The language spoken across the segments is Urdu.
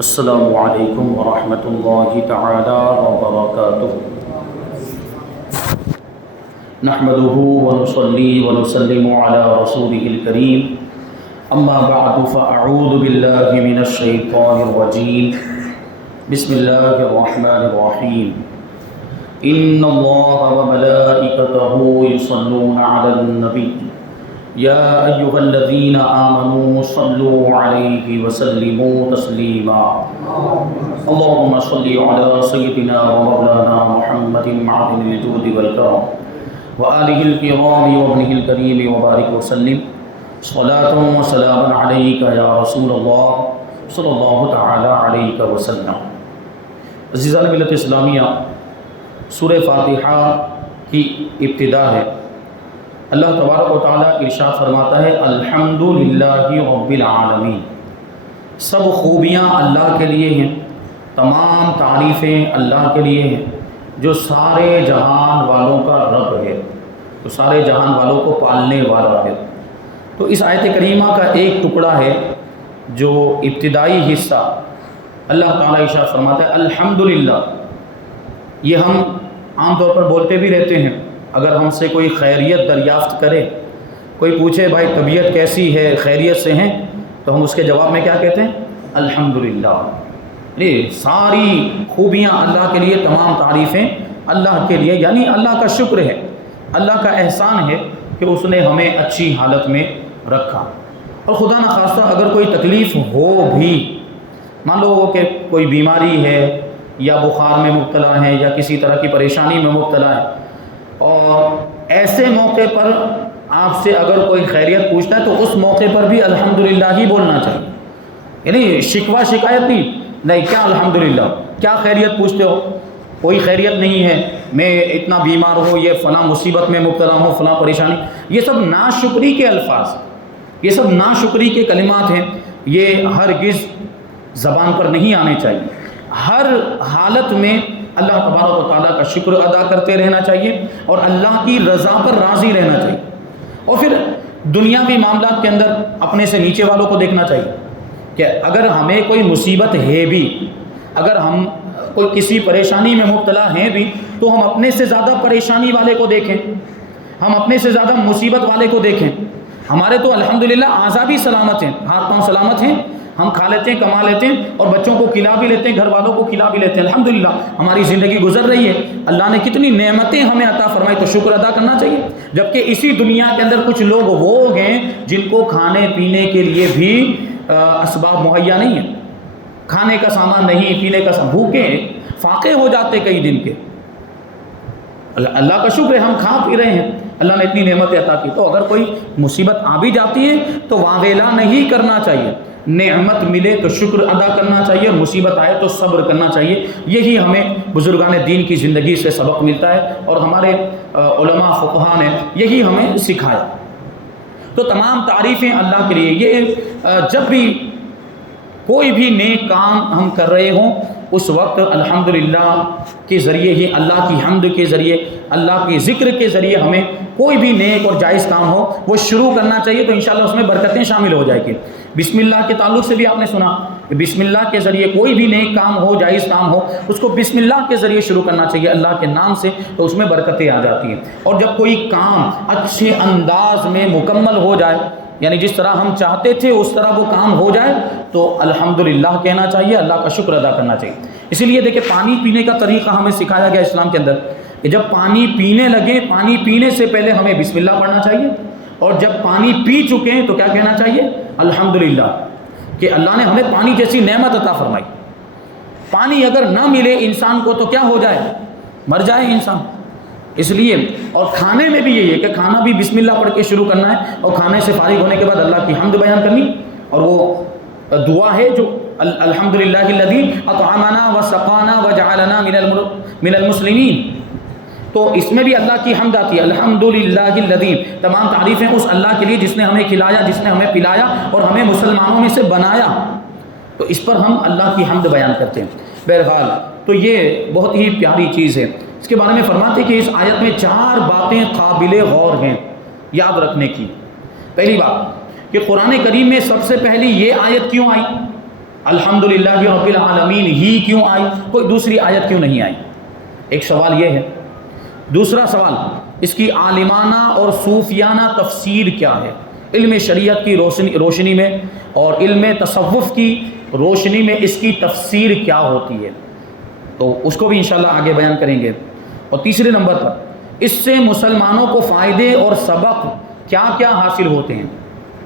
السلام علیکم ورحمۃ اللہ تعالی وبرکاتہ۔ نحمده ونصلي ونسلم على رسوله الكريم، اما بعد فاعوذ باللہ من الشیطان الرجیم، بسم اللہ الرحمن الرحیم۔ ان اللہ وملائکته یصلون علی النبی یا ایہا الذین آمنوا صلوا علیہ وسلموا تسلیما۔ اللہم صل علی سیدنا ومولانا محمد معدن الجود والکرم وآلہ الکرام وابنہ الکریم وبارک وسلم، صلاۃ وسلام علیک یا رسول اللہ صلی اللہ تعالی علیہ وسلم۔ عزیزان ملت اسلامیہ، سورہ فاتحہ کی ابتدا ہے۔ اللہ تبارک و تعالیٰ ارشاد فرماتا ہے الحمدللہ رب العالمین، سب خوبیاں اللہ کے لیے ہیں، تمام تعریفیں اللہ کے لیے ہیں جو سارے جہان والوں کا رب ہے، جو سارے جہان والوں کو پالنے والا ہے۔ تو اس آیت کریمہ کا ایک ٹکڑا ہے جو ابتدائی حصہ اللہ تعالیٰ ارشاد فرماتا ہے الحمدللہ۔ یہ ہم عام طور پر بولتے بھی رہتے ہیں، اگر ہم سے کوئی خیریت دریافت کرے، کوئی پوچھے بھائی طبیعت کیسی ہے، خیریت سے ہیں، تو ہم اس کے جواب میں کیا کہتے ہیں؟ الحمدللہ۔ یہ ساری خوبیاں اللہ کے لیے، تمام تعریفیں اللہ کے لیے، یعنی اللہ کا شکر ہے، اللہ کا احسان ہے کہ اس نے ہمیں اچھی حالت میں رکھا۔ اور خدا نخواستہ اگر کوئی تکلیف ہو بھی، مان لو کہ کوئی بیماری ہے یا بخار میں مبتلا ہے یا کسی طرح کی پریشانی میں مبتلا ہے، اور ایسے موقع پر آپ سے اگر کوئی خیریت پوچھتا ہے تو اس موقع پر بھی الحمدللہ ہی بولنا چاہیے، یعنی شکوہ شکایت نہیں کیا الحمدللہ، کیا خیریت پوچھتے ہو، کوئی خیریت نہیں ہے، میں اتنا بیمار ہوں، یہ فلاں مصیبت میں مبتلا ہوں، فلاں پریشانی، یہ سب ناشکری کے الفاظ، یہ سب ناشکری کے کلمات ہیں، یہ ہرگز زبان پر نہیں آنے چاہیے۔ ہر حالت میں اللہ تبارک و تعالیٰ کا شکر ادا کرتے رہنا چاہیے اور اللہ کی رضا پر راضی رہنا چاہیے، اور پھر دنیاوی معاملات کے اندر اپنے سے نیچے والوں کو دیکھنا چاہیے کہ اگر ہمیں کوئی مصیبت ہے بھی، اگر ہم کوئی کسی پریشانی میں مبتلا ہیں بھی، تو ہم اپنے سے زیادہ پریشانی والے کو دیکھیں، ہم اپنے سے زیادہ مصیبت والے کو دیکھیں۔ ہمارے تو الحمدللہ اعضاء بھی سلامت ہیں، ہاتھ پاؤں سلامت ہیں، ہم کھا لیتے ہیں، کما لیتے ہیں، اور بچوں کو کھلا بھی لیتے ہیں، گھر والوں کو کھلا بھی لیتے ہیں، الحمدللہ ہماری زندگی گزر رہی ہے، اللہ نے کتنی نعمتیں ہمیں عطا فرمائی، تو شکر ادا کرنا چاہیے۔ جبکہ اسی دنیا کے اندر کچھ لوگ وہ ہیں جن کو کھانے پینے کے لیے بھی اسباب مہیا نہیں ہیں، کھانے کا سامان نہیں، پینے کا سامان، بھوکے فاقے ہو جاتے کئی دن کے۔ اللہ کا شکر ہے ہم کھا پی رہے ہیں، اللہ نے اتنی نعمتیں عطا کی۔ تو اگر کوئی مصیبت آ بھی جاتی ہے تو واغیلا نہیں کرنا چاہیے، نعمت ملے تو شکر ادا کرنا چاہیے، مصیبت آئے تو صبر کرنا چاہیے۔ یہی ہمیں بزرگان دین کی زندگی سے سبق ملتا ہے، اور ہمارے علماء فقہاء نے یہی ہمیں سکھایا۔ تو تمام تعریفیں اللہ کے لیے۔ یہ جب بھی کوئی بھی نیک کام ہم کر رہے ہوں، اس وقت الحمدللہ کے ذریعے ہی، اللہ کی حمد کے ذریعے، اللہ کے ذکر کے ذریعے ہمیں کوئی بھی نیک اور جائز کام ہو وہ شروع کرنا چاہیے، تو انشاءاللہ اس میں برکتیں شامل ہو جائیں گی۔ بسم اللہ کے تعلق سے بھی آپ نے سنا کہ بسم اللہ کے ذریعے کوئی بھی نیک کام ہو، جائز کام ہو، اس کو بسم اللہ کے ذریعے شروع کرنا چاہیے، اللہ کے نام سے، تو اس میں برکتیں آ جاتی ہیں۔ اور جب کوئی کام اچھے انداز میں مکمل ہو جائے، یعنی جس طرح ہم چاہتے تھے اس طرح وہ کام ہو جائے، تو الحمدللہ کہنا چاہیے، اللہ کا شکر ادا کرنا چاہیے۔ اسی لیے دیکھیں پانی پینے کا طریقہ ہمیں سکھایا گیا اسلام کے اندر کہ جب پانی پینے لگے، پانی پینے سے پہلے ہمیں بسم اللہ پڑھنا چاہیے، اور جب پانی پی چکے ہیں تو کیا کہنا چاہیے؟ الحمدللہ، کہ اللہ نے ہمیں پانی جیسی نعمت عطا فرمائی۔ پانی اگر نہ ملے انسان کو تو کیا ہو جائے؟ مر جائے انسان۔ اس لیے، اور کھانے میں بھی یہی ہے کہ کھانا بھی بسم اللہ پڑھ کے شروع کرنا ہے، اور کھانے سے فارغ ہونے کے بعد اللہ کی حمد بیان کرنی، اور وہ دعا ہے جو الحمدللہ الذی اطعمنا وسقانا وجعلنا من المسلمین، تو اس میں بھی اللہ کی حمد آتی ہے، الحمدللہ الذی، تمام تعریفیں اس اللہ کے لیے جس نے ہمیں کھلایا، جس نے ہمیں پلایا اور ہمیں مسلمانوں میں سے بنایا، تو اس پر ہم اللہ کی حمد بیان کرتے ہیں۔ بہرحال تو یہ بہت ہی پیاری چیز ہے۔ اس کے بارے میں فرماتے ہیں کہ اس آیت میں 4 باتیں قابل غور ہیں یاد رکھنے کی۔ پہلی بات کہ قرآن کریم میں سب سے پہلی یہ آیت کیوں آئی؟ الحمدللہ رب العالمین ہی کیوں آئی؟ کوئی دوسری آیت کیوں نہیں آئی؟ ایک سوال یہ ہے۔ دوسرا سوال، اس کی عالمانہ اور صوفیانہ تفسیر کیا ہے؟ علم شریعت کی روشنی میں اور علم تصوف کی روشنی میں اس کی تفسیر کیا ہوتی ہے؟ تو اس کو بھی انشاءاللہ آگے بیان کریں گے۔ اور تیسرے نمبر پر، اس سے مسلمانوں کو فائدے اور سبق کیا کیا حاصل ہوتے ہیں؟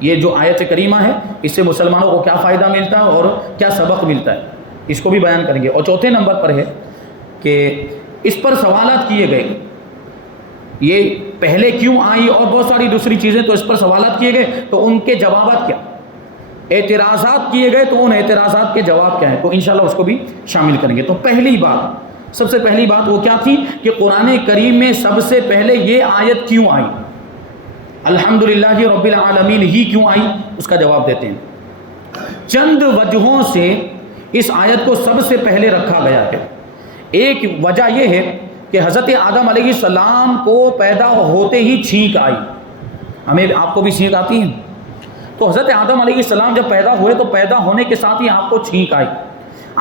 یہ جو آیت کریمہ ہے، اس سے مسلمانوں کو کیا فائدہ ملتا ہے اور کیا سبق ملتا ہے، اس کو بھی بیان کریں گے۔ اور چوتھے نمبر پر ہے کہ اس پر سوالات کیے گئے، یہ پہلے کیوں آئی اور بہت ساری دوسری چیزیں، تو اس پر سوالات کیے گئے تو ان کے جوابات کیا، اعتراضات کیے گئے تو ان اعتراضات کے جواب کیا ہیں، تو انشاءاللہ اس کو بھی شامل کریں گے۔ تو پہلی بات، سب سے پہلی بات وہ کیا تھی کہ قرآن کریم میں سب سے پہلے یہ آیت کیوں آئی، الحمدللہ رب العالمین ہی کیوں آئی، اس کا جواب دیتے ہیں۔ چند وجہوں سے اس آیت کو سب سے پہلے رکھا گیا ہے۔ ایک وجہ یہ ہے کہ حضرت آدم علیہ السلام کو پیدا ہوتے ہی چھینک آئی۔ ہمیں آپ کو بھی چھینک آتی ہے؟ تو حضرت آدم علیہ السلام جب پیدا ہوئے تو پیدا ہونے کے ساتھ ہی آپ کو چھینک آئی۔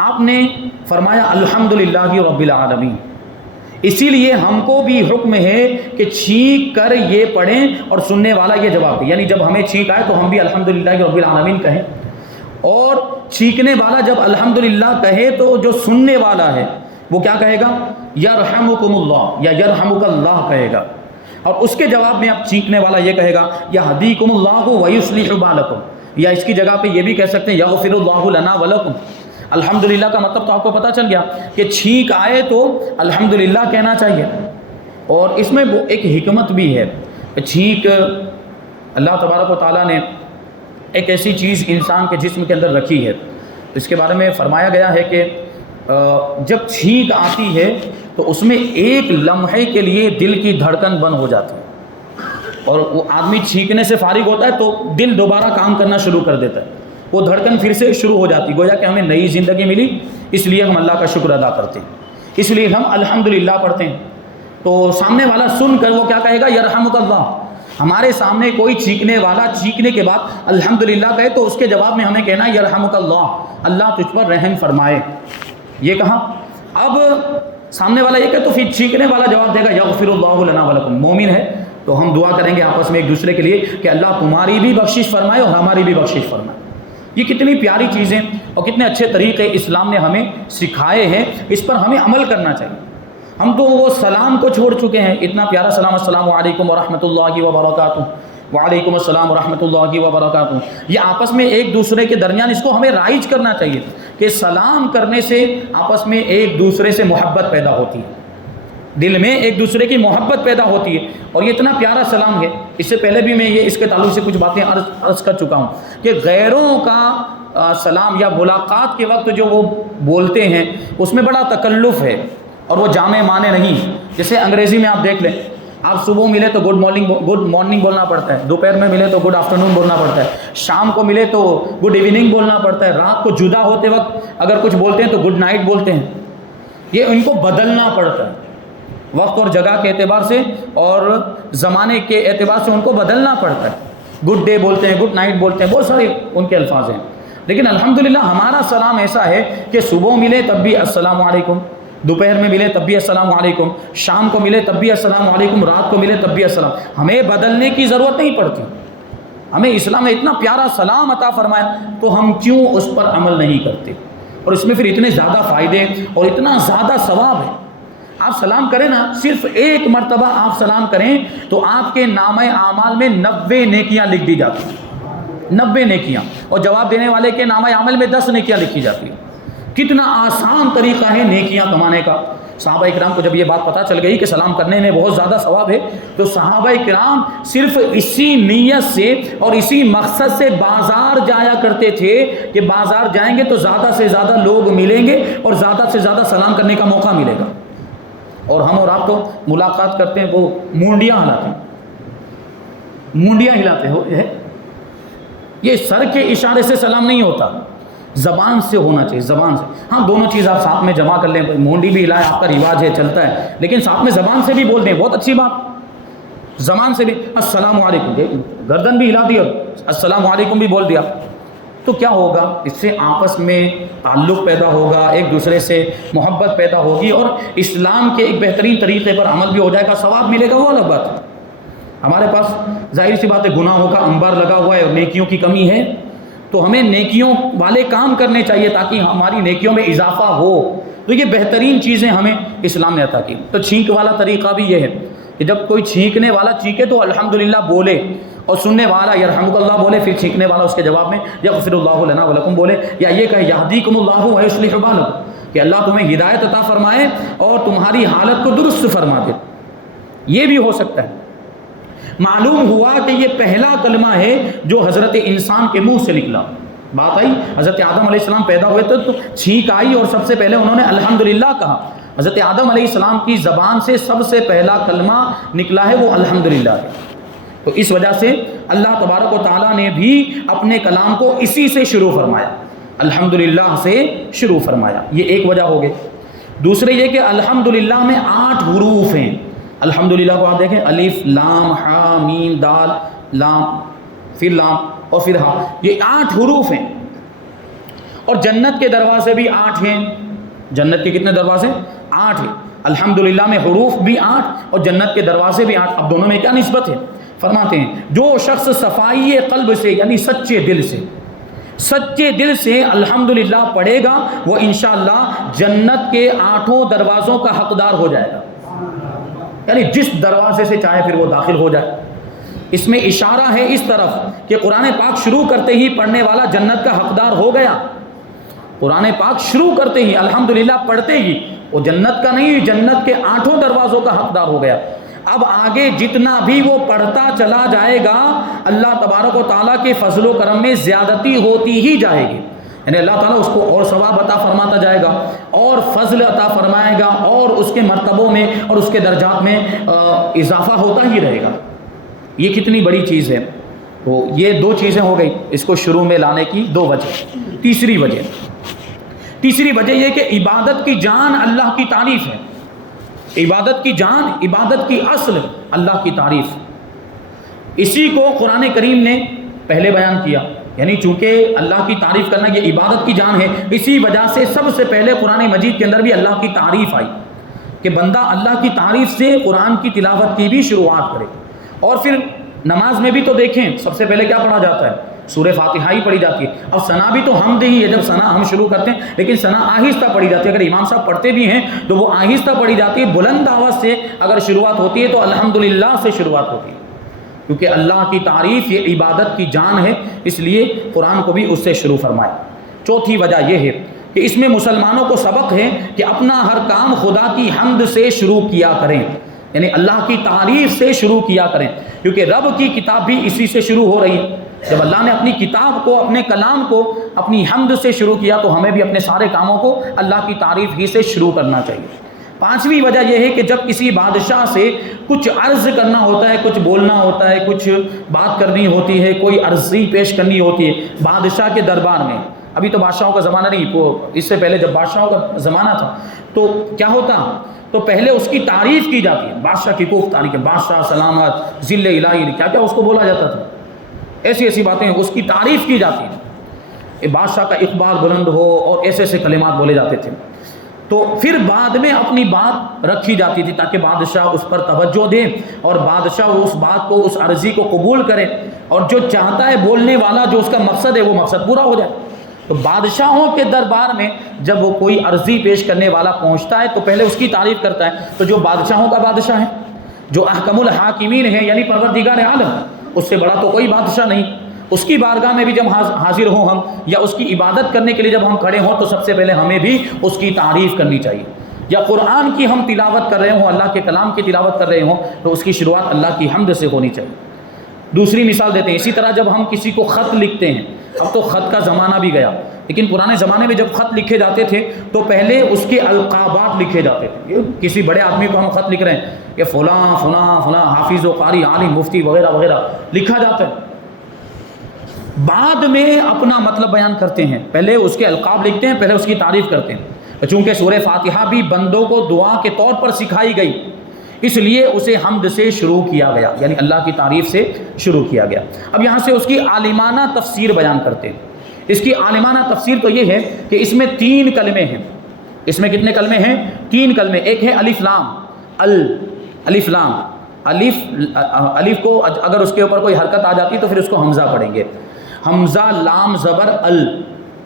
آپ نے فرمایا الحمدللہ رب العالمین۔ اسی لیے ہم کو بھی حکم ہے کہ چھینک کر یہ پڑھیں اور سننے والا یہ جواب دے، یعنی جب ہمیں چھینک آئے تو ہم بھی الحمدللہ رب العالمین کہیں، اور چھینکنے والا جب الحمدللہ کہے تو جو سننے والا ہے وہ کیا کہے گا؟ یرحمکم اللہ یا یرحمک اللہ کہے گا، اور اس کے جواب میں اب چھینکنے والا یہ کہے گا یہدیکم اللہ ویصلح بالکم، یا اس کی جگہ پہ یہ بھی کہہ سکتے ہیں یغفر اللہ لنا ولکم۔ الحمدللہ کا مطلب تو آپ کو پتہ چل گیا کہ چھینک آئے تو الحمدللہ کہنا چاہیے، اور اس میں ایک حکمت بھی ہے۔ چھینک اللہ تبارک و تعالیٰ نے ایک ایسی چیز انسان کے جسم کے اندر رکھی ہے، اس کے بارے میں فرمایا گیا ہے کہ جب چھینک آتی ہے تو اس میں ایک لمحے کے لیے دل کی دھڑکن بند ہو جاتی ہے، اور وہ آدمی چھینکنے سے فارغ ہوتا ہے تو دل دوبارہ کام کرنا شروع کر دیتا ہے، وہ دھڑکن پھر سے شروع ہو جاتی، گویا کہ ہمیں نئی زندگی ملی، اس لیے ہم اللہ کا شکر ادا کرتے ہیں، اس لیے ہم الحمدللہ پڑھتے ہیں۔ تو سامنے والا سن کر وہ کیا کہے گا؟ یرحمک اللہ۔ ہمارے سامنے کوئی چھینکنے والا چھینکنے کے بعد الحمدللہ کہے تو اس کے جواب میں ہمیں کہنا یرحمک اللہ، اللہ تجھ پر رحم فرمائے، یہ کہا۔ اب سامنے والا یہ کہے تو پھر چھینکنے والا جواب دے گا یغفر اللہ لنا ولکم۔ مومن ہے تو ہم دعا کریں گے آپس میں ایک دوسرے کے لیے کہ اللہ تمہاری بھی بخشش فرمائے اور ہماری بھی بخشش فرمائے۔ یہ کتنی پیاری چیزیں اور کتنے اچھے طریقے اسلام نے ہمیں سکھائے ہیں، اس پر ہمیں عمل کرنا چاہیے۔ ہم تو وہ سلام کو چھوڑ چکے ہیں، اتنا پیارا سلام، السلام علیکم ورحمۃ اللہ وبرکاتہ، وعلیکم السلام ورحمۃ اللہ وبرکاتہ، یہ آپس میں ایک دوسرے کے درمیان اس کو ہمیں رائج کرنا چاہیے کہ سلام کرنے سے آپس میں ایک دوسرے سے محبت پیدا ہوتی ہے، دل میں ایک دوسرے کی محبت پیدا ہوتی ہے، اور یہ اتنا پیارا سلام ہے۔ اس سے پہلے بھی میں یہ اس کے تعلق سے کچھ باتیں عرض کر چکا ہوں کہ غیروں کا سلام یا ملاقات کے وقت جو وہ بولتے ہیں اس میں بڑا تکلف ہے اور وہ جامع معنی نہیں۔ جیسے انگریزی میں آپ دیکھ لیں، آپ صبح ملے تو گڈ مارننگ بولنا پڑتا ہے، دوپہر میں ملے تو گڈ آفٹرنون بولنا پڑتا ہے، شام کو ملے تو گڈ ایوننگ بولنا پڑتا ہے، رات کو جدا ہوتے وقت اگر کچھ بولتے ہیں تو گڈ نائٹ بولتے ہیں۔ یہ ان کو بدلنا پڑتا ہے، وقت اور جگہ کے اعتبار سے اور زمانے کے اعتبار سے ان کو بدلنا پڑتا ہے۔ گڈ ڈے بولتے ہیں، گڈ نائٹ بولتے ہیں، بہت سارے ان کے الفاظ ہیں، لیکن الحمدللہ ہمارا سلام ایسا ہے کہ صبح ملے تب بھی السلام علیکم، دوپہر میں ملے تب بھی السلام علیکم، شام کو ملے تب بھی السلام علیکم، رات کو ملے تب بھی السلام۔ ہمیں بدلنے کی ضرورت نہیں پڑتی، ہمیں اسلام نے اتنا پیارا سلام عطا فرمایا تو ہم کیوں اس پر عمل نہیں کرتے؟ اور اس میں پھر اتنے زیادہ فائدے اور اتنا زیادہ ثواب ہے۔ آپ سلام کریں نا، صرف ایک مرتبہ آپ سلام کریں تو آپ کے نامہ اعمال میں 90 نیکیاں لکھ دی جاتی ہیں، 90 نیکیاں، اور جواب دینے والے کے نامہ اعمال میں 10 نیکیاں لکھی جاتی ہیں۔ کتنا آسان طریقہ ہے نیکیاں کمانے کا۔ صحابہ کرام کو جب یہ بات پتہ چل گئی کہ سلام کرنے میں بہت زیادہ ثواب ہے تو صحابہ کرام صرف اسی نیت سے اور اسی مقصد سے بازار جایا کرتے تھے کہ بازار جائیں گے تو زیادہ سے زیادہ لوگ ملیں گے اور زیادہ سے زیادہ سلام کرنے کا موقع ملے گا۔ اور ہم اور آپ تو ملاقات کرتے ہیں وہ مونڈیاں ہلاتے ہیں، مونڈیاں ہلاتے ہو ہے، یہ سر کے اشارے سے سلام نہیں ہوتا، زبان سے ہونا چاہیے، زبان سے۔ ہاں دونوں چیز آپ ساتھ میں جمع کر لیں، مونڈی بھی ہلائیں، آپ کا رواج ہے چلتا ہے، لیکن ساتھ میں زبان سے بھی بول دیں، بہت اچھی بات۔ زبان سے بھی السلام علیکم، گردن بھی ہلا دی اور السلام علیکم بھی بول دیا۔ تو کیا ہوگا؟ اس سے آپس میں تعلق پیدا ہوگا، ایک دوسرے سے محبت پیدا ہوگی، اور اسلام کے ایک بہترین طریقے پر عمل بھی ہو جائے گا، ثواب ملے گا، وہ الگ بات ہے۔ ہمارے پاس ظاہر سی بات ہے گناہوں کا انبار لگا ہوا ہے اور نیکیوں کی کمی ہے، تو ہمیں نیکیوں والے کام کرنے چاہیے تاکہ ہماری نیکیوں میں اضافہ ہو۔ تو یہ بہترین چیزیں ہمیں اسلام نے عطا کی۔ تو چھینک والا طریقہ بھی یہ ہے کہ جب کوئی چھینکنے والا چھینکے تو الحمدللہ بولے، اور سننے والا یرحمک اللہ بولے، پھر چھینکنے والا اس کے جواب میں یغفر اللہ لنا ولکم بولے، یا یہ کہے یہدیکم اللہ ویصلح بالکم، کہ اللہ تمہیں ہدایت عطا فرمائے اور تمہاری حالت کو درست فرما دے۔ یہ بھی ہو سکتا ہے۔ معلوم ہوا کہ یہ پہلا کلمہ ہے جو حضرت انسان کے منہ سے نکلا۔ بات آئی، حضرت آدم علیہ السلام پیدا ہوئے تو چھینک آئی اور سب سے پہلے انہوں نے الحمدللہ کہا۔ حضرت آدم علیہ السلام کی زبان سے سب سے پہلا کلمہ نکلا ہے وہ الحمدللہ ہے۔ تو اس وجہ سے اللہ تبارک و تعالیٰ نے بھی اپنے کلام کو اسی سے شروع فرمایا، الحمدللہ سے شروع فرمایا۔ یہ ایک وجہ ہو گئی۔ دوسرے یہ کہ الحمدللہ میں 8 حروف ہیں۔ الحمدللہ کو آپ دیکھیں، الف لام ہا میم دال لام، پھر لام اور پھر ہا، یہ 8 حروف ہیں۔ اور جنت کے دروازے بھی 8 ہیں۔ جنت کے کتنے دروازے؟ 8 ہیں۔ الحمدللہ میں حروف بھی 8 اور جنت کے دروازے بھی 8۔ اب دونوں میں کیا نسبت ہے؟ فرماتے ہیں جو شخص صفائی قلب سے، یعنی سچے دل سے الحمدللہ پڑھے گا، وہ انشاءاللہ جنت کے 8 دروازوں کا حقدار ہو جائے گا، یعنی جس دروازے سے چاہے پھر وہ داخل ہو جائے۔ اس میں اشارہ ہے اس طرف کہ قرآن پاک شروع کرتے ہی پڑھنے والا جنت کا حقدار ہو گیا۔ قرآن پاک شروع کرتے ہی الحمدللہ پڑھتے ہی وہ جنت کا نہیں، جنت کے 8 دروازوں کا حقدار ہو گیا۔ اب آگے جتنا بھی وہ پڑھتا چلا جائے گا، اللہ تبارک و تعالیٰ کے فضل و کرم میں زیادتی ہوتی ہی جائے گی، یعنی اللہ تعالیٰ اس کو اور ثواب عطا فرماتا جائے گا اور فضل عطا فرمائے گا اور اس کے مرتبوں میں اور اس کے درجات میں اضافہ ہوتا ہی رہے گا۔ یہ کتنی بڑی چیز ہے۔ تو یہ 2 چیزیں ہو گئی اس کو شروع میں لانے کی 2 وجہ۔ تیسری وجہ یہ کہ عبادت کی جان اللہ کی تعریف ہے۔ عبادت کی جان، عبادت کی اصل اللہ کی تعریف، اسی کو قرآن کریم نے پہلے بیان کیا، یعنی چونکہ اللہ کی تعریف کرنا یہ عبادت کی جان ہے، اسی وجہ سے سب سے پہلے قرآن مجید کے اندر بھی اللہ کی تعریف آئی کہ بندہ اللہ کی تعریف سے قرآن کی تلاوت کی بھی شروعات کرے۔ اور پھر نماز میں بھی تو دیکھیں سب سے پہلے کیا پڑھا جاتا ہے؟ سورہ فاتحہ ہی پڑھی جاتی ہے۔ اب ثنا بھی تو حمد ہی ہے، جب ثنا ہم شروع کرتے ہیں، لیکن ثنا آہستہ پڑھی جاتی ہے۔ اگر امام صاحب پڑھتے بھی ہیں تو وہ آہستہ پڑھی جاتی ہے، بلند آواز سے اگر شروعات ہوتی ہے تو الحمدللہ سے شروعات ہوتی ہے، کیونکہ اللہ کی تعریف یہ عبادت کی جان ہے، اس لیے قرآن کو بھی اس سے شروع فرمایا۔ چوتھی وجہ یہ ہے کہ اس میں مسلمانوں کو سبق ہے کہ اپنا ہر کام خدا کی حمد سے شروع کیا کریں، یعنی اللہ کی تعریف سے شروع کیا کریں، کیونکہ رب کی کتاب بھی اسی سے شروع ہو رہی ہے۔ جب اللہ نے اپنی کتاب کو، اپنے کلام کو اپنی حمد سے شروع کیا تو ہمیں بھی اپنے سارے کاموں کو اللہ کی تعریف ہی سے شروع کرنا چاہیے۔ 5ویں وجہ یہ ہے کہ جب کسی بادشاہ سے کچھ عرض کرنا ہوتا ہے، کچھ بولنا ہوتا ہے، کچھ بات کرنی ہوتی ہے، کوئی عرضی پیش کرنی ہوتی ہے بادشاہ کے دربار میں، ابھی تو بادشاہوں کا زمانہ نہیں، اس سے پہلے جب بادشاہوں کا زمانہ تھا تو کیا ہوتا؟ تو پہلے اس کی تعریف کی جاتی ہے، بادشاہ کی خوب تعریف، بادشاہ سلامت ذل الہی، کیا کیا اس کو بولا جاتا تھا، ایسی باتیں اس کی تعریف کی جاتی ہیں، بادشاہ کا اقبال بلند ہو اور ایسے کلمات بولے جاتے تھے۔ تو پھر بعد میں اپنی بات رکھی جاتی تھی تاکہ بادشاہ اس پر توجہ دے اور بادشاہ اس بات کو، اس عرضی کو قبول کرے، اور جو چاہتا ہے بولنے والا، جو اس کا مقصد ہے وہ مقصد پورا ہو جائے۔ تو بادشاہوں کے دربار میں جب وہ کوئی عرضی پیش کرنے والا پہنچتا ہے تو پہلے اس کی تعریف کرتا ہے۔ تو جو بادشاہوں کا بادشاہ ہے، جو احکم الحاکمین ہے، یعنی پروردگار عالم، اس سے بڑا تو کوئی بادشاہ نہیں، اس کی بارگاہ میں بھی جب حاضر ہوں ہم، یا اس کی عبادت کرنے کے لیے جب ہم کھڑے ہوں، تو سب سے پہلے ہمیں بھی اس کی تعریف کرنی چاہیے۔ یا قرآن کی ہم تلاوت کر رہے ہوں، اللہ کے کلام کی تلاوت کر رہے ہوں، تو اس کی شروعات اللہ کی حمد سے ہونی چاہیے۔ دوسری مثال دیتے ہیں، اسی طرح جب ہم کسی کو خط لکھتے ہیں، اب تو خط کا زمانہ بھی گیا، لیکن پرانے زمانے میں جب خط لکھے جاتے تھے تو پہلے اس کے القابات لکھے جاتے تھے۔ کسی بڑے آدمی کو ہم خط لکھ رہے ہیں کہ فلاں فلاں فلاں حافظ و قاری عالم مفتی وغیرہ وغیرہ لکھا جاتا ہے، بعد میں اپنا مطلب بیان کرتے ہیں، پہلے اس کے القاب لکھتے ہیں، پہلے اس کی تعریف کرتے ہیں۔ چونکہ سورہ فاتحہ بھی بندوں کو دعا کے طور پر سکھائی گئی، اس لیے اسے حمد سے شروع کیا گیا، یعنی اللہ کی تعریف سے شروع کیا گیا۔ اب یہاں سے اس کی عالمانہ تفسیر بیان کرتے ہیں۔ اس کی عالمانہ تفسیر تو یہ ہے کہ اس میں 3 کلمے ہیں. اس میں کتنے کلمے ہیں؟ 3 کلمے. ایک ہے الف لام، الف لام. الف کو اگر اس کے اوپر کوئی حرکت آ جاتی تو پھر اس کو حمزہ پڑھیں گے. حمزہ لام زبر ال،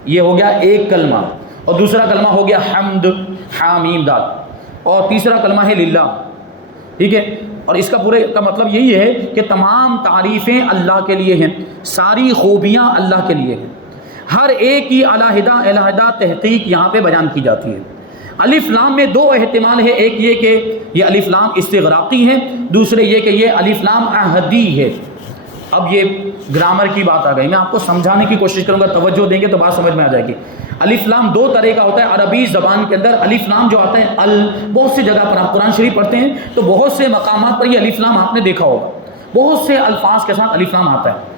یہ ہو گیا ایک کلمہ. اور دوسرا کلمہ ہو گیا حمد، حامیم دال. اور تیسرا کلمہ ہے للہ. ٹھیک ہے. اور اس کا پورے کا مطلب یہی ہے کہ تمام تعریفیں اللہ کے لیے ہیں، ساری خوبیاں اللہ کے لیے ہیں، ہر ایک کی علیحدہ علیحدہ تحقیق یہاں پہ بیان کی جاتی ہے. الف لام میں 2 احتمال ہے. ایک یہ کہ یہ الف لام استغراقی ہے، دوسرے یہ کہ یہ الف لام عہدی ہے. اب یہ گرامر کی بات آ گئی، میں آپ کو سمجھانے کی کوشش کروں گا، توجہ دیں گے تو بات سمجھ میں آ جائے گی. الف لام 2 طرح کا ہوتا ہے عربی زبان کے اندر. الف لام جو آتا ہے بہت سی جگہ پر آپ قرآن شریف پڑھتے ہیں تو بہت سے مقامات پر یہ الف لام آپ نے دیکھا ہوگا، بہت سے الفاظ کے ساتھ الف لام آتا ہے.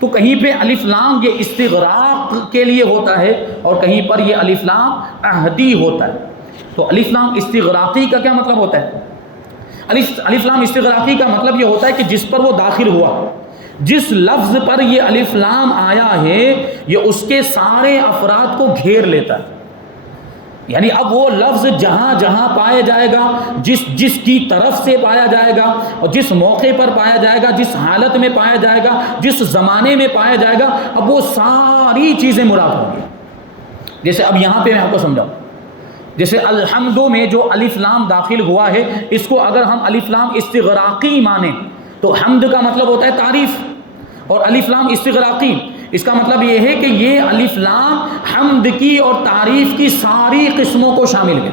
تو کہیں پہ الف لام یہ استغراق کے لیے ہوتا ہے اور کہیں پر یہ الف لام عہدی ہوتا ہے. تو الف لام استغراقی کا کیا مطلب ہوتا ہے؟ الف لام استغراقی کا مطلب یہ ہوتا ہے کہ جس پر وہ داخل ہوا، جس لفظ پر یہ الف لام آیا ہے یہ اس کے سارے افراد کو گھیر لیتا ہے. یعنی اب وہ لفظ جہاں جہاں پایا جائے گا، جس کی طرف سے پایا جائے گا اور جس موقع پر پایا جائے گا، جس حالت میں پایا جائے گا، جس زمانے میں پایا جائے گا، اب وہ ساری چیزیں مراد ہوں گی. جیسے اب یہاں پہ میں آپ کو سمجھاؤں، جیسے الحمد میں جو الف لام داخل ہوا ہے اس کو اگر ہم الف لام استغراقی مانیں تو حمد کا مطلب ہوتا ہے تعریف، اور الف لام استغراقی اس کا مطلب یہ ہے کہ یہ الف لام حمد کی اور تعریف کی ساری قسموں کو شامل ہے،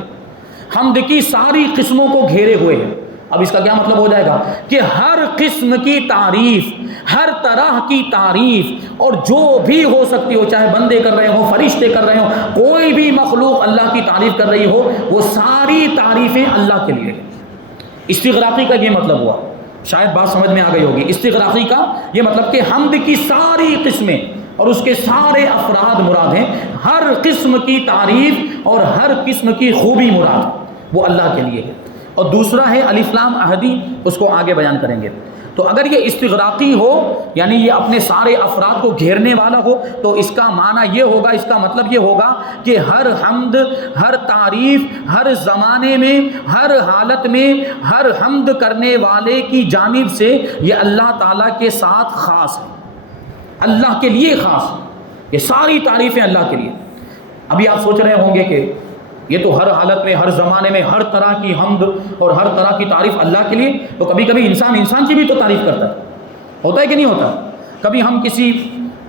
حمد کی ساری قسموں کو گھیرے ہوئے ہیں. اب اس کا کیا مطلب ہو جائے گا کہ ہر قسم کی تعریف، ہر طرح کی تعریف، اور جو بھی ہو سکتی ہو، چاہے بندے کر رہے ہوں، فرشتے کر رہے ہوں، کوئی بھی مخلوق اللہ کی تعریف کر رہی ہو، وہ ساری تعریفیں اللہ کے لیے ہیں. استغراقی کا یہ مطلب ہوا، شاید بات سمجھ میں آ گئی ہوگی. استغراقی کا یہ مطلب کہ حمد کی ساری قسمیں اور اس کے سارے افراد مراد ہیں، ہر قسم کی تعریف اور ہر قسم کی خوبی مراد وہ اللہ کے لیے ہے. اور دوسرا ہے الف لام عہدی، اس کو آگے بیان کریں گے. تو اگر یہ استغراقی ہو یعنی یہ اپنے سارے افراد کو گھیرنے والا ہو تو اس کا معنی یہ ہوگا، اس کا مطلب یہ ہوگا کہ ہر حمد، ہر تعریف، ہر زمانے میں، ہر حالت میں، ہر حمد کرنے والے کی جانب سے یہ اللہ تعالیٰ کے ساتھ خاص ہے، اللہ کے لیے خاص ہے. یہ ساری تعریفیں اللہ کے لیے. ابھی آپ سوچ رہے ہوں گے کہ یہ تو ہر حالت میں، ہر زمانے میں، ہر طرح کی حمد اور ہر طرح کی تعریف اللہ کے لیے، تو کبھی کبھی انسان کی بھی تو تعریف کرتا ہے، ہوتا ہے کہ نہیں ہوتا؟ کبھی ہم کسی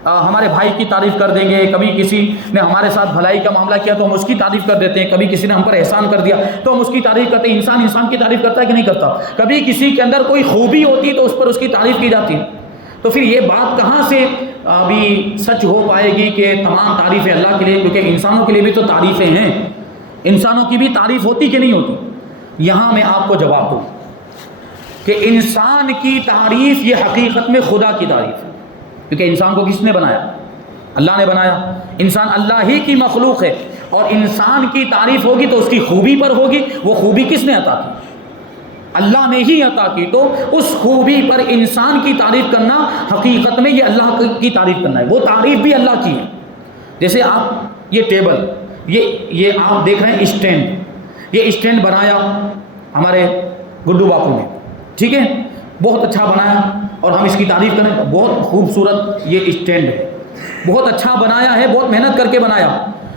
ہمارے بھائی کی تعریف کر دیں گے، کبھی کسی نے ہمارے ساتھ بھلائی کا معاملہ کیا تو ہم اس کی تعریف کر دیتے ہیں، کبھی کسی نے ہم پر احسان کر دیا تو ہم اس کی تعریف کرتے ہیں. انسان کی تعریف کرتا ہے کہ نہیں کرتا؟ کبھی کسی کے اندر کوئی خوبی ہوتی ہے تو اس پر اس کی تعریف کی جاتی ہے. تو پھر یہ بات کہاں سے ابھی سچ ہو پائے گی کہ تمام تعریفیں اللہ کے لیے؟ کیونکہ انسانوں کے لیے بھی تو تعریفیں ہیں، انسانوں کی بھی تعریف ہوتی کہ نہیں ہوتی؟ یہاں میں آپ کو جواب دوں کہ انسان کی تعریف یہ حقیقت میں خدا کی تعریف ہے، کیونکہ انسان کو کس نے بنایا؟ اللہ نے بنایا. انسان اللہ ہی کی مخلوق ہے، اور انسان کی تعریف ہوگی تو اس کی خوبی پر ہوگی. وہ خوبی کس نے عطا کی؟ اللہ نے ہی عطا کی. تو اس خوبی پر انسان کی تعریف کرنا حقیقت میں یہ اللہ کی تعریف کرنا ہے، وہ تعریف بھی اللہ کی ہے. جیسے آپ یہ ٹیبل، یہ آپ دیکھ رہے ہیں اسٹینڈ، یہ اسٹینڈ بنایا ہمارے گڈو باپو نے، ٹھیک ہے، بہت اچھا بنایا اور ہم اس کی تعریف کریں، بہت خوبصورت یہ اسٹینڈ ہے، بہت اچھا بنایا ہے، بہت محنت کر کے بنایا.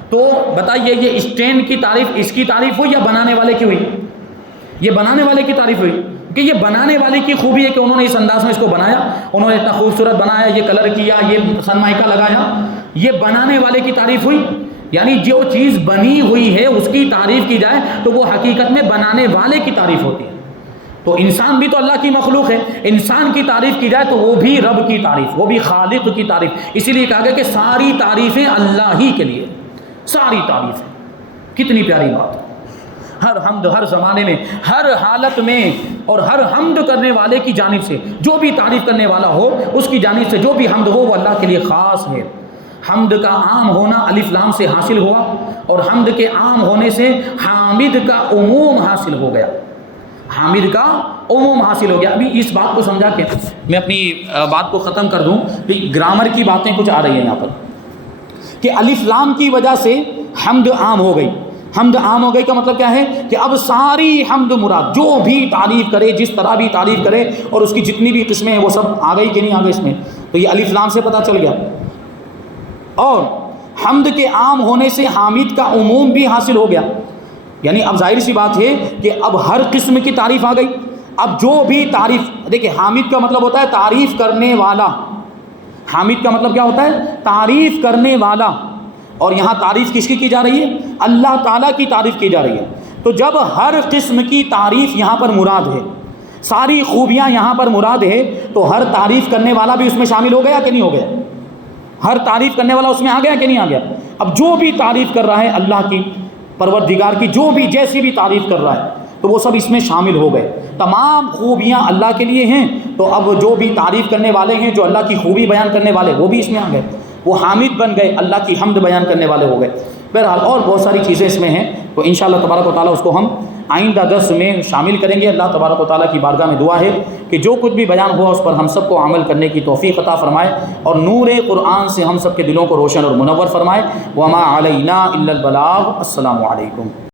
تو بتائیے یہ اسٹینڈ کی تعریف اس کی تعریف ہوئی یا بنانے والے کی ہوئی؟ یہ بنانے والے کی تعریف ہوئی، کہ یہ بنانے والے کی خوبی ہے کہ انہوں نے اس انداز میں اس کو بنایا، انہوں نے اتنا خوبصورت بنایا، یہ کلر کیا، یہ سنمائکا لگایا. یہ بنانے والے کی تعریف ہوئی. یعنی جو چیز بنی ہوئی ہے اس کی تعریف کی جائے تو وہ حقیقت میں بنانے والے کی تعریف ہوتی ہے. تو انسان بھی تو اللہ کی مخلوق ہے، انسان کی تعریف کی جائے تو وہ بھی رب کی تعریف، وہ بھی خالق کی تعریف. اسی لیے کہا گیا کہ ساری تعریفیں اللہ ہی کے لیے، ساری تعریفیں. کتنی پیاری بات ہے. ہر حمد ہر زمانے میں، ہر حالت میں، اور ہر حمد کرنے والے کی جانب سے، جو بھی تعریف کرنے والا ہو اس کی جانب سے جو بھی حمد ہو وہ اللہ کے لیے خاص ہے. حمد کا عام ہونا الف لام سے حاصل ہوا، اور حمد کے عام ہونے سے حامد کا عموم حاصل ہو گیا، حامد کا عموم حاصل ہو گیا. ابھی اس بات کو سمجھا کے میں اپنی بات کو ختم کر دوں کہ گرامر کی باتیں کچھ آ رہی ہیں یہاں پر. کہ الف لام کی وجہ سے حمد عام ہو گئی. حمد عام ہو گئی کا مطلب کیا ہے کہ اب ساری حمد مراد، جو بھی تعریف کرے، جس طرح بھی تعریف کرے، اور اس کی جتنی بھی قسمیں ہیں وہ سب آ گئی کہ نہیں آ گئی اس میں. تو یہ الف لام سے پتہ چل گیا. اور حمد کے عام ہونے سے حامد کا عموم بھی حاصل ہو گیا. یعنی اب ظاہر سی بات ہے کہ اب ہر قسم کی تعریف آ گئی. اب جو بھی تعریف، دیکھیں حامد کا مطلب ہوتا ہے تعریف کرنے والا. حامد کا مطلب کیا ہوتا ہے؟ تعریف کرنے والا. اور یہاں تعریف کس کی جا رہی ہے؟ اللہ تعالیٰ کی تعریف کی جا رہی ہے. تو جب ہر قسم کی تعریف یہاں پر مراد ہے، ساری خوبیاں یہاں پر مراد ہے، تو ہر تعریف کرنے والا بھی اس میں شامل ہو گیا کہ نہیں ہو گیا؟ ہر تعریف کرنے والا اس میں آ گیا کہ نہیں آ گیا؟ اب جو بھی تعریف کر رہا ہے اللہ کی، پروردگار کی، جو بھی جیسی بھی تعریف کر رہا ہے، تو وہ سب اس میں شامل ہو گئے. تمام خوبیاں اللہ کے لیے ہیں، تو اب جو بھی تعریف کرنے والے ہیں، جو اللہ کی خوبی بیان کرنے والے، وہ بھی اس میں آ گئے. وہ حامد بن گئے، اللہ کی حمد بیان کرنے والے ہو گئے. بہرحال اور بہت ساری چیزیں اس میں ہیں، تو انشاءاللہ تبارک و تعالیٰ اس کو ہم آئندہ درس میں شامل کریں گے. اللہ تبارک و تعالیٰ کی بارگاہ میں دعا ہے کہ جو کچھ بھی بیان ہوا اس پر ہم سب کو عمل کرنے کی توفیق عطا فرمائے، اور نور قرآن سے ہم سب کے دلوں کو روشن اور منور فرمائے. وما علینا الا البلاغ. السلام علیکم.